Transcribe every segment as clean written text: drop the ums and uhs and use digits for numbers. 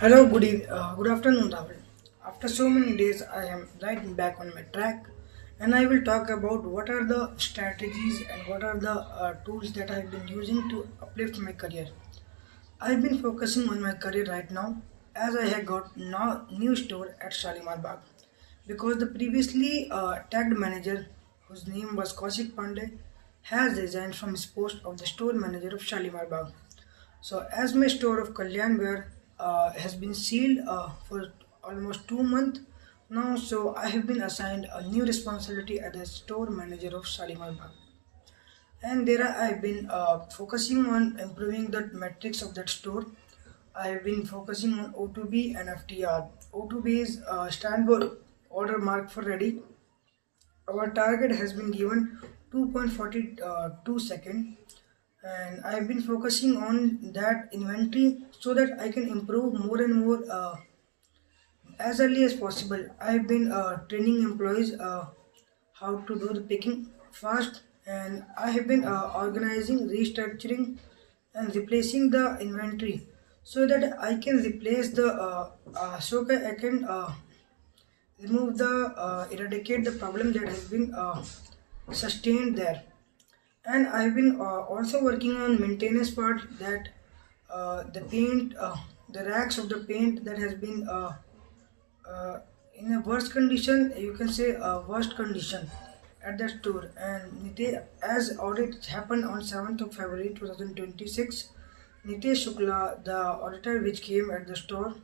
Hello, good afternoon, Rahul. After so many days, I am right back on my track, and I will talk about what are the strategies and what are the tools that I have been using to uplift my career. I've been focusing on my career right now as I have got now new store at Shalimar Bagh because the previously tagged manager, whose name was Kaushik Pandey, has resigned from his post of the store manager of Shalimar Bagh. So, as my store of Kalyanware has been sealed for almost 2 months now, so I have been assigned a new responsibility as a store manager of Shalimar Bagh. And there I've been focusing on improving the metrics of that store. I've been focusing on O2B and FTR. O2B is stand for order mark for ready. Our target has been given 2.42 second, and I've been focusing on that inventory so that I can improve more and more as early as possible. I've been training employees how to do the picking fast, and I have been organizing, restructuring, and replacing the inventory so that I can replace the I can remove the eradicate the problem that has been sustained there. And I've been also working on maintenance part that the paint, the racks of the paint that has been uh, in a worse condition, you can say worst condition at the store. And as audit happened on 7th of February 2026, Nitesh Shukla, the auditor which came at the store,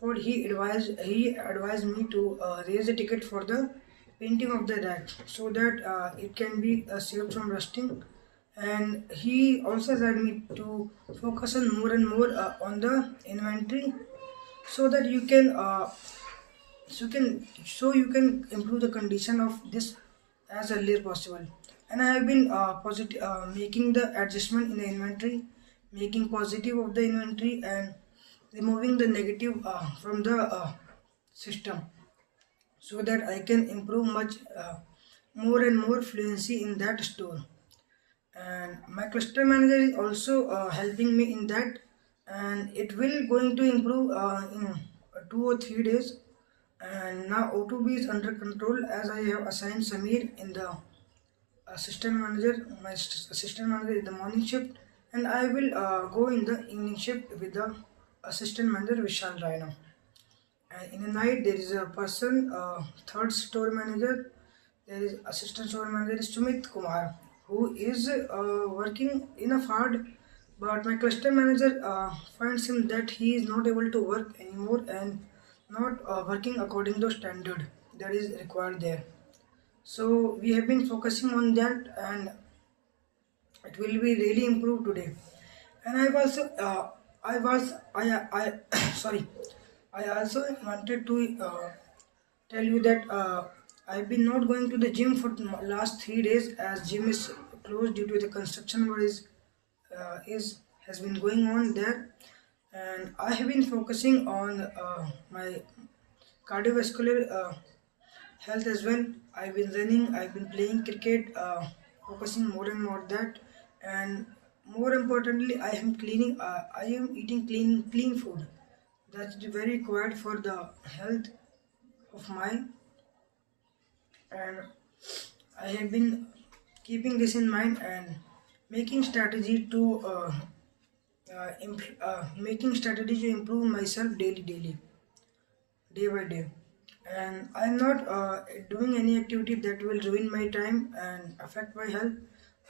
but he advised me to raise a ticket for the painting of the rack so that it can be saved from rusting. And he also said me to focus on more and more on the inventory so that you can improve the condition of this as early as possible. And I have been making the adjustment in the inventory, making positive of the inventory, and removing the negative from the system so that I can improve much more and more fluency in that store. And my cluster manager is also helping me in that, and it will going to improve in 2 or 3 days. And now O2B is under control as I have assigned Samir in the assistant manager. My assistant manager in the morning shift, and I will go in the evening shift with the assistant manager Vishal Rai now. And in the night there is a person, third store manager. There is assistant store manager Sumit Kumar, who is working enough hard, but my cluster manager finds him that he is not able to work anymore and not working according to standard that is required there. So we have been focusing on that, and it will be really improved today. And I sorry, I also wanted to tell you that I've been not going to the gym for last 3 days as gym is closed due to the construction work is has been going on there. And I have been focusing on my cardiovascular health as well. I've been running, I've been playing cricket, focusing more and more that, and more importantly, I am eating clean food. That's very required for the health of mine, and I have been keeping this in mind and making strategy to making strategy to improve myself daily, day by day. And I'm not doing any activity that will ruin my time and affect my health.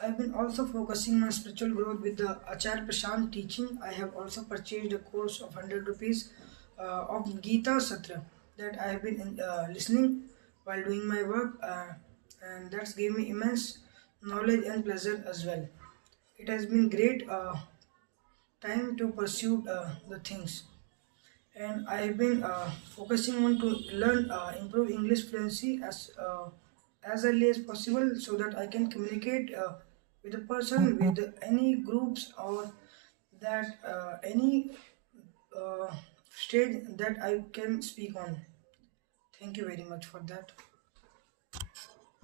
I've been also focusing on spiritual growth with the Acharya Prashant teaching. I have also purchased a course of 100 rupees of Gita Satra that I have been listening while doing my work, and that's gave me immense knowledge and pleasure as well. It has been great time to pursue the things, and I have been focusing on to learn improve English fluency as early as possible so that I can communicate with a person with any groups or that any uh, stage that I can speak on. Thank you very much for that.